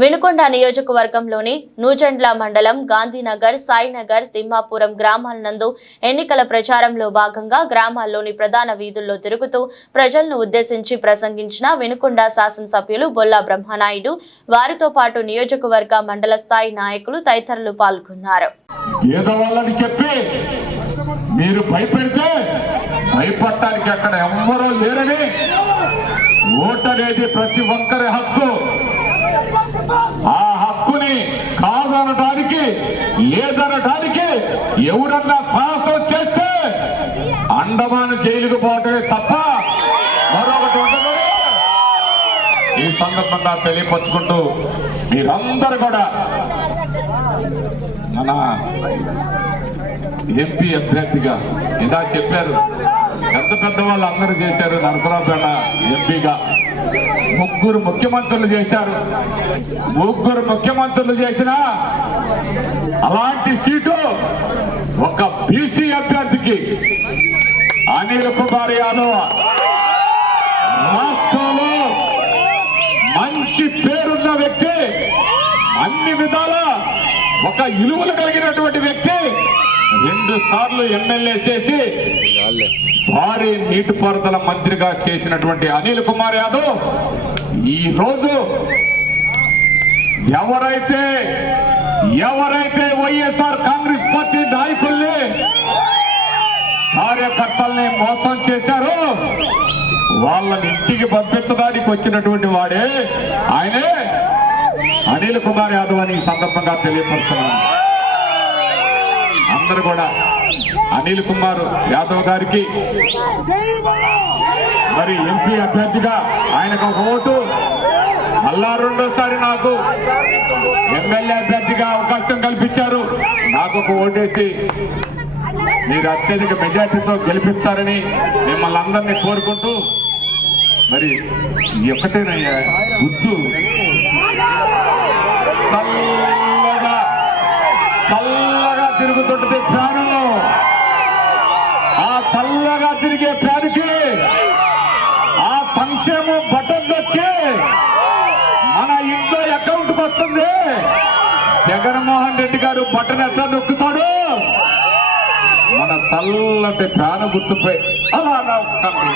వినుకొండ నియోజకవర్గంలోని నూజెండ్ల మండలం గాంధీనగర్, సాయినగర్, తిమ్మాపురం గ్రామాల నందు ఎన్నికల ప్రచారంలో భాగంగా గ్రామాల్లోని ప్రధాన వీధుల్లో తిరుగుతూ ప్రజలను ఉద్దేశించి ప్రసంగించిన వినుకొండ శాసనసభ్యులు బొల్లా బ్రహ్మనాయుడు, వారితో పాటు నియోజకవర్గ మండల స్థాయి నాయకులు తదితరులు పాల్గొన్నారు. మీరు భయపెడితే భయపడటానికి అక్కడ ఎవ్వరూ లేరని, ఓటు అనేది ప్రతి ఒక్కరి హక్కు. ఆ హక్కుని కాదనడానికి లేదనడానికి ఎవరన్నా సాహసం చేస్తే అండమాన్ జైలుకు పోవటమే తప్ప మరొకటి ఉండదు. ఈ సందర్భంగా తెలియపరుచుకుంటూ మీరందరూ కూడా మన ఎంపీ అభ్యర్థిగా ఇలా చెప్పారు, పెద్ద వాళ్ళు అందరూ చేశారు. నరసరావుపేట ఎంపీగా ముగ్గురు ముఖ్యమంత్రులు చేశారు. ముగ్గురు ముఖ్యమంత్రులు చేసిన అలాంటి సీటు ఒక బీసీ అభ్యర్థికి అనిల్ కుమార్ యాదవ్ రాష్ట్రంలో మంచి పేరున్న వ్యక్తి, అన్ని విధాల ఒక విలువలు కలిగినటువంటి వ్యక్తి, 2 సార్లు ఎమ్మెల్యే చేసి భారీ నీటిపారుదల మంత్రిగా చేసినటువంటి అనిల్ కుమార్ యాదవ్ ఈ రోజు ఎవరైతే వైఎస్ఆర్ కాంగ్రెస్ పార్టీ నాయకుల్ని కార్యకర్తల్ని మోసం చేశారో వాళ్ళని ఇంటికి పంపించడానికి వచ్చినటువంటి వాడే ఆయనే అనిల్ కుమార్ యాదవ్ అని ఈ సందర్భంగా తెలియపరుస్తున్నాను. అందరూ కూడా అనిల్ కుమార్ యాదవ్ గారికి మరి ఎంపీ అభ్యర్థిగా ఆయనకు ఒక ఓటు, మళ్ళా రెండోసారి నాకు ఎమ్మెల్యే అభ్యర్థిగా అవకాశం కల్పించారు. నాకు ఒక ఓటేసి మీరు అత్యధిక మెజార్టీతో గెలిపిస్తారని మిమ్మల్ని అందరినీ కోరుకుంటూ, మరి ఈ ఒక్కటేనయ్యా గుర్తు చల్లగా తిరుగుతుంటది ఫ్యాను. ఆ చల్లగా తిరిగే ఫ్యాన్కి ఆ సంక్షేమం బటన్ నొక్కి మన ఇంట్లో అకౌంట్కి వస్తుంది. జగన్మోహన్ రెడ్డి గారు బటన్ ఎట్లా నొక్కుతాడు, మన చల్లటి ఫ్యాన్ గుర్తుపై అలా నొక్కండి.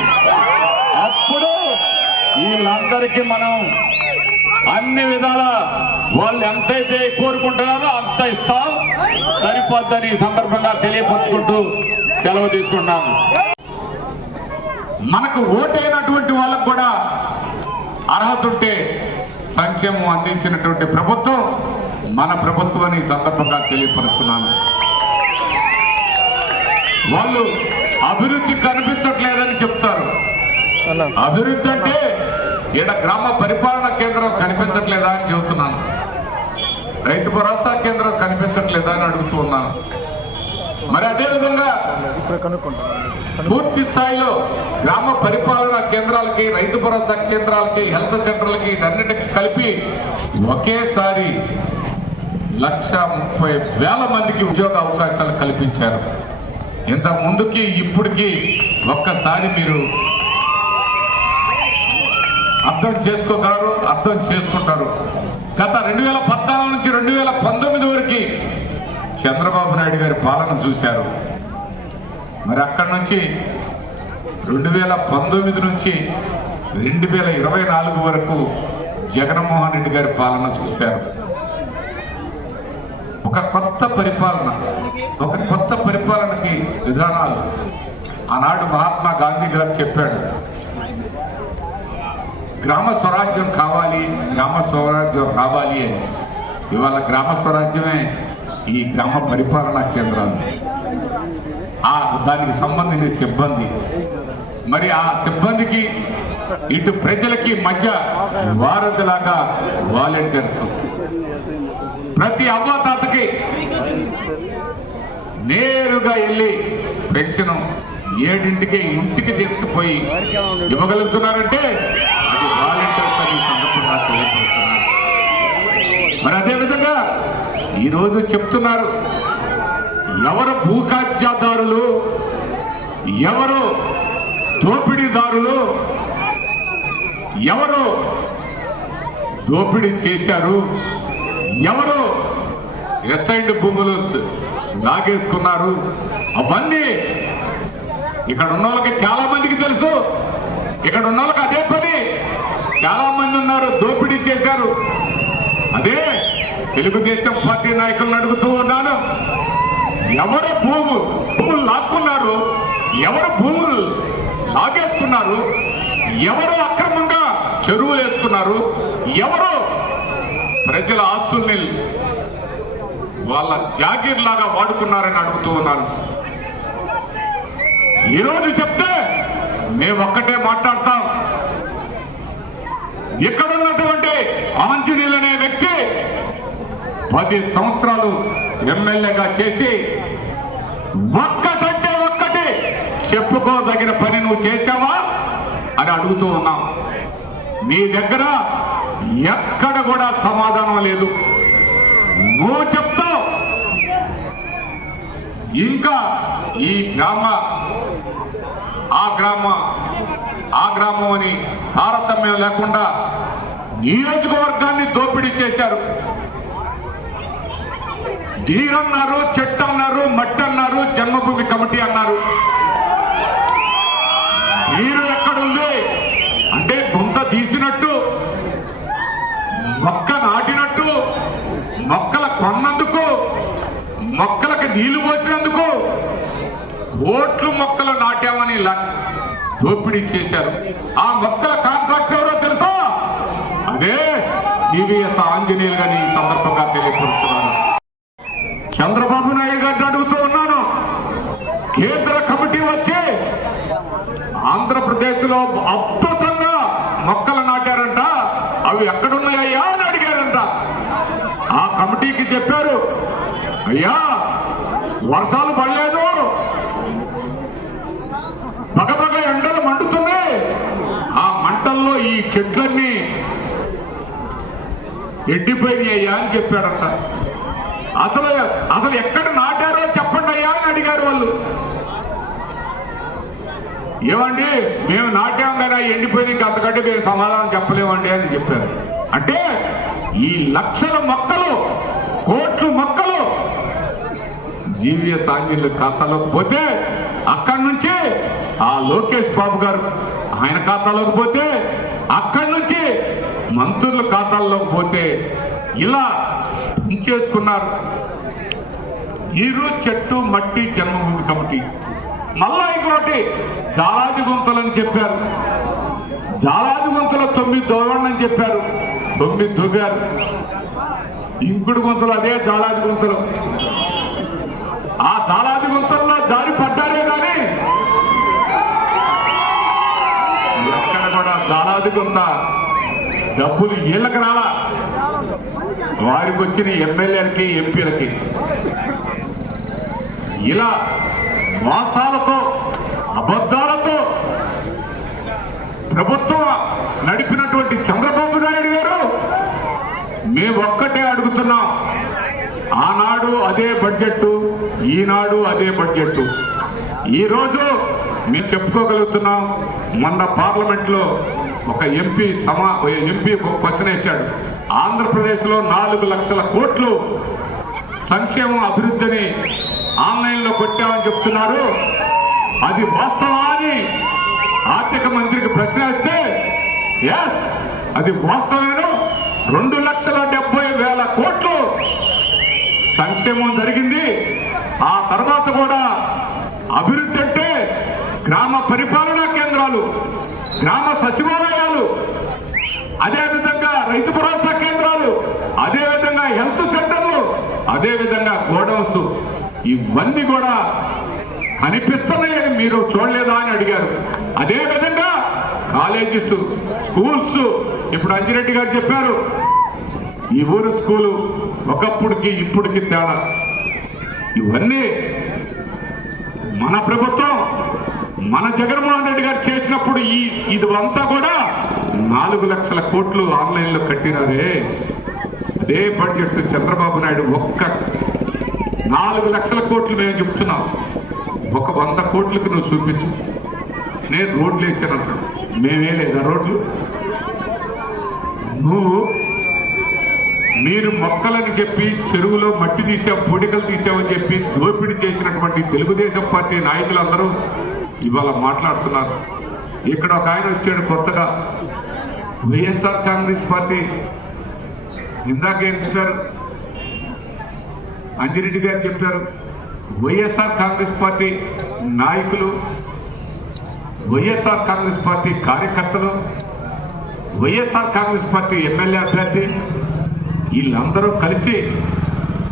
అప్పుడు వీళ్ళందరికీ మనం అన్ని విధాల వాళ్ళు ఎంతైతే కోరుకుంటున్నారో అంత ఇస్తాం, సరిపోద్దని ఈ సందర్భంగా తెలియపరుచుకుంటూ సెలవు తీసుకుంటున్నాము. మనకు ఓటైనటువంటి వాళ్ళకు కూడా అర్హత ఉంటే సంక్షేమం అందించినటువంటి ప్రభుత్వం మన ప్రభుత్వం అని ఈ సందర్భంగా తెలియపరుస్తున్నాను. వాళ్ళు అభివృద్ధి కనిపించట్లేదని చెప్తారు. అభివృద్ధి అంటే ఈడ గ్రామ పరిపాలన కేంద్రం కనిపించట్లేదా అని చెబుతున్నాను. రైతు భరోసా కేంద్రం కనిపించట్లేదా అని అడుగుతూ ఉన్నాను. మరి అదేవిధంగా పూర్తి స్థాయిలో గ్రామ పరిపాలన కేంద్రాలకి, రైతు భరోసా కేంద్రాలకి, హెల్త్ సెంటర్లకి అన్నిటికీ కలిపి ఒకేసారి 130,000 మందికి ఉద్యోగ అవకాశాలు కల్పించారు. ఇంత ముందుకి ఇప్పటికి ఒక్కసారి మీరు అర్థం చేసుకోగలరు, అర్థం చేసుకుంటారు. గత 2014 నుంచి 2019 వరకు చంద్రబాబు నాయుడు గారి పాలన చూశారు. మరి అక్కడి నుంచి 2019 నుంచి 2024 వరకు జగన్మోహన్ రెడ్డి గారి పాలన చూశారు. ఒక కొత్త పరిపాలనకి విధానాలు ఆనాడు మహాత్మా గాంధీ గారు చెప్పాడు, గ్రామ స్వరాజ్యం కావాలి, గ్రామ స్వరాజ్యం రావాలి అని. ఇవాళ గ్రామ స్వరాజ్యమే ఈ గ్రామ పరిపాలనా కేంద్రాలు, దానికి సంబంధించిన సిబ్బంది. మరి ఆ సిబ్బందికి ఇటు ప్రజలకి మధ్య వారధిలాగా వాలంటీర్స్, ప్రతి అవ్వాతాతకి నేరుగా వెళ్ళి పెన్షన్ 7ంటికి ఇంటికి తీసుకుపోయి ఇవ్వగలుగుతున్నారంటే అది వాలంటీర్స్ అని సందర్భంగా తెలియపడుతున్నారు. మరి అదేవిధంగా ఈరోజు చెప్తున్నారు, ఎవరు భూకబ్జాదారులు, ఎవరు దోపిడీదారులు, ఎవరు దోపిడీ చేశారు, ఎవరు ఎస్ఐండ్ భూములు లాగేసుకున్నారు, అవన్నీ ఇక్కడ ఉన్న వాళ్ళకి చాలా మందికి తెలుసు. ఇక్కడ ఉన్న వాళ్ళకి అదే పని, చాలా మంది ఉన్నారు దోపిడీ చేశారు. అదే తెలుగుదేశం పార్టీ నాయకులను అడుగుతూ ఉన్నాను, ఎవరు భూములు లాక్కున్నారు, ఎవరు భూములు లాగేసుకున్నారు, ఎవరు అక్రమంగా చెరువులు వేసుకున్నారు, ఎవరు ప్రజల ఆస్తుల్ని వాళ్ళ జాగీర్ లాగా వాడుకున్నారని అడుగుతూ ఉన్నాను. ఈరోజు చెప్తే మేము ఒక్కటే మాట్లాడతాం. ఇక్కడున్నటువంటి ఆంజనేయులు అనే వ్యక్తి 10 సంవత్సరాలు ఎమ్మెల్యేగా చేసి ఒక్కటంటే ఒక్కటి చెప్పుకోదగిన పని నువ్వు చేశావా అని అడుగుతూ ఉన్నాం. నీ దగ్గర ఎక్కడ కూడా సమాధానం లేదు. నువ్వు చెప్తావు ఇంకా ఈ ఆ గ్రామం అని తారతమ్యం లేకుండా నియోజకవర్గాన్ని దోపిడీ చేశారు. నీరన్నారు, చెట్టు అన్నారు, మట్టి అన్నారు, జన్మభూమి కమిటీ అన్నారు. నీరు ఎక్కడుంది అంటే గుంత తీసినట్టు, మొక్క నాటినట్టు, మొక్కల కొన్నందుకు, మొక్కలకు నీళ్లు పోసినందుకు కోట్లు మొక్కలు నాటామని దోపిడీ చేశారు. ఆ మొక్కల కాంట్రాక్ట్ ఎవరో తెలుసా? అదే టీవీఎస్ ఆంజనేయులు గారిని ఈ సందర్భంగా తెలియపరుస్తున్నాను. చంద్రబాబు నాయుడు గారిని అడుగుతూ ఉన్నాను, కేంద్ర కమిటీ వచ్చి ఆంధ్రప్రదేశ్ లో అద్భుతంగా మొక్కలు నాటారంట, అవి ఎక్కడున్నాయ్యా అని అడిగారంట. ఆ కమిటీకి చెప్పారు, అయ్యా వర్షాలు పడలేదు, పగపగ ఎండలు మండుతున్నాయి, ఆ మంటల్లో ఈ చెట్లన్నీ ఎండిపోయినాయ్యా అని చెప్పారంట. అసలు ఎక్కడ నాటారో చెప్పండి అయ్యా అని అడిగారు వాళ్ళు. ఏమండి మేము నాటాం కదా ఎండిపోయినాయి, అంతకంటే మేము సమాధానం చెప్పలేమండి అని చెప్పారు. అంటే ఈ లక్షల మొక్కలు, కోట్లు మొక్కలు జీవీఎస్ ఆంజనేయుల ఖాతాలోకి పోతే, అక్కడి నుంచి ఆ లోకేష్ బాబు గారు ఆయన ఖాతాలోకి పోతే, అక్కడి నుంచి మంత్రుల ఖాతాల్లోకి పోతే ఇలా ఉంచేసుకున్నారు. నీరు, చెట్టు, మట్టి, జన్మభూమి కమిటీ. మళ్ళా ఇంకోటి జాలాది గుంతలని చెప్పారు. జాలాది గుంతలో 9 దోవండి చెప్పారు, 9 దువ్వారు. ఇంకుడు గుంతలు అదే జాలాది గుంతలు. ఆ జాలాది గుంతల్లో జారి పడ్డారే కానీ ఎక్కడ కూడా జాలాది గుంత డబ్బులు వీళ్ళకి రాలా, వారికి వచ్చిన ఎమ్మెల్యేలకి, ఎంపీలకి. ఇలా మోసాలతో, అబద్ధాలతో ప్రభుత్వం నడిపినటువంటి చంద్రబాబు నాయుడు గారు మేము ఒక్కటే అడుగుతున్నాం. ఆనాడు అదే బడ్జెట్, ఈనాడు అదే బడ్జెట్. ఈరోజు మేము చెప్పుకోగలుగుతున్నాం. మొన్న పార్లమెంట్ లో ఒక ఎంపీ క్వశ్చన్ వేశాడు, ఆంధ్రప్రదేశ్ లో 4 లక్షల కోట్లు సంక్షేమం అభివృద్ధిని ఆన్లైన్ లో కొట్టామని చెప్తున్నారు, అది వాస్తవా అని ఆర్థిక మంత్రికి ప్రశ్న వేస్తే, ఎస్ అది వాస్తవేను, 2,70,000 కోట్లు సంక్షేమం జరిగింది. ఆ తర్వాత కూడా అభివృద్ధి అంటే గ్రామ పరిపాలనా కేంద్రాలు, గ్రామ సచివాలయాలు, అదేవిధంగా రైతు భరోసా కేంద్రాలు, అదేవిధంగా హెల్త్ సెంటర్లు, అదేవిధంగా గోడౌన్స్, ఇవన్నీ కూడా కనిపిస్తున్నాయని మీరు చూడలేదా అని అడిగారు. అదేవిధంగా కాలేజెస్, స్కూల్స్, ఇప్పుడు అంజిరెడ్డి గారు చెప్పారు, ఈ ఊరు స్కూలు ఒకప్పుడుకి ఇప్పటికి తేడా. ఇవన్నీ మన ప్రభుత్వం, మన జగన్మోహన్ రెడ్డి గారు చేసినప్పుడు ఇదంతా కూడా 4 లక్షల కోట్లు ఆన్లైన్ లో కట్టినారే. అదే బడ్జెట్ చంద్రబాబు నాయుడు ఒక్క 4 లక్షల కోట్లు మేము చెప్తున్నాం. ఒక 100 కోట్లకు నువ్వు చూపించు, నేను రోడ్లు వేసానంటాడు. మేమే లేదా రోడ్లు? నువ్వు మీరు మొక్కలని చెప్పి చెరువులో మట్టి తీసావు, పూడికలు తీసావని చెప్పి దోపిడీ చేసినటువంటి తెలుగుదేశం పార్టీ నాయకులందరూ ఇవాళ మాట్లాడుతున్నారు. ఇక్కడ ఒక ఆయన వచ్చాడు కొత్తగా, వైఎస్ఆర్ కాంగ్రెస్ పార్టీ, ఇందాక ఏం చెప్పారు అంజిరెడ్డి గారు చెప్పారు, వైఎస్ఆర్ కాంగ్రెస్ పార్టీ నాయకులు, వైఎస్ఆర్ కాంగ్రెస్ పార్టీ కార్యకర్తలు, వైఎస్ఆర్ కాంగ్రెస్ పార్టీ ఎమ్మెల్యే అభ్యర్థి వీళ్ళందరూ కలిసి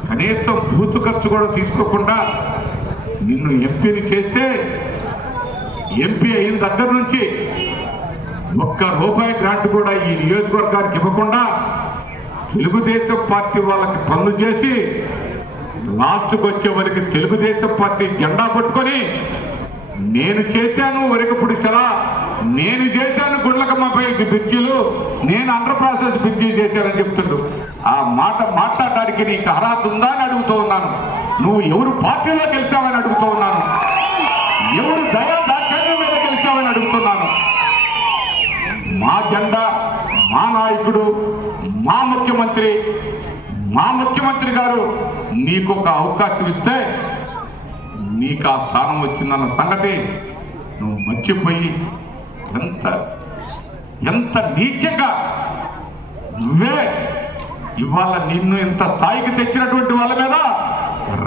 కనీసం బూతు ఖర్చు కూడా తీసుకోకుండా నిన్ను ఎంపీని చేస్తే, ఎంపీ అయిన దగ్గర నుంచి ఒక్క రూపాయి గ్రాంట్ కూడా ఈ నియోజకవర్గానికి ఇవ్వకుండా తెలుగుదేశం పార్టీ వాళ్ళకి పనులు చేసి లాస్ట్కి వచ్చే వరకు తెలుగుదేశం పార్టీ జెండా పట్టుకొని నేను చేశాను వరకపుడి సెల, నేను చేశాను గుండ్లకమ్మపై బ్రిడ్జిలు, నేను అండర్ ప్రాసెస్ బ్రిడ్జి చేశానని చెప్తుండు. ఆ మాట మాట్లాడడానికి నీకు అర్హత ఉందా అని అడుగుతూ ఉన్నాను. నువ్వు ఎవరు పార్టీలో గెలిచావని అడుగుతూ ఉన్నాను. ఎవరు దయా దాక్షణ్యం మీద గెలిచావని అడుగుతున్నాను. మా జెండా, మా నాయకుడు, మా ముఖ్యమంత్రి గారు నీకు ఒక అవకాశం ఇస్తే నీకు ఆ స్థానం వచ్చిందన్న సంగతి నువ్వు మర్చిపోయి ఎంత నీచంగా నువ్వే ఇవాళ నిన్ను ఇంత స్థాయికి తెచ్చినటువంటి వాళ్ళ మీద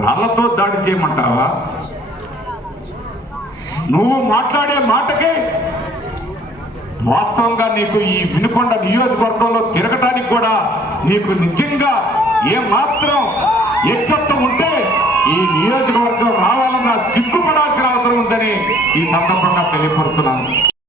రాళ్లతో దాడి చేయమంటావా? నువ్వు మాట్లాడే మాటకి వాస్తవంగా నీకు ఈ వినుకొండ నియోజకవర్గంలో తిరగటానికి కూడా నీకు నిజంగా ఏమాత్రం ఎక్కత్వం ఉంటే ఈ నియోజకవర్గం రావాలన్న సిగ్గుపడాల్సిన అవసరం ఉందని ఈ సందర్భంగా తెలియపరుస్తున్నాను.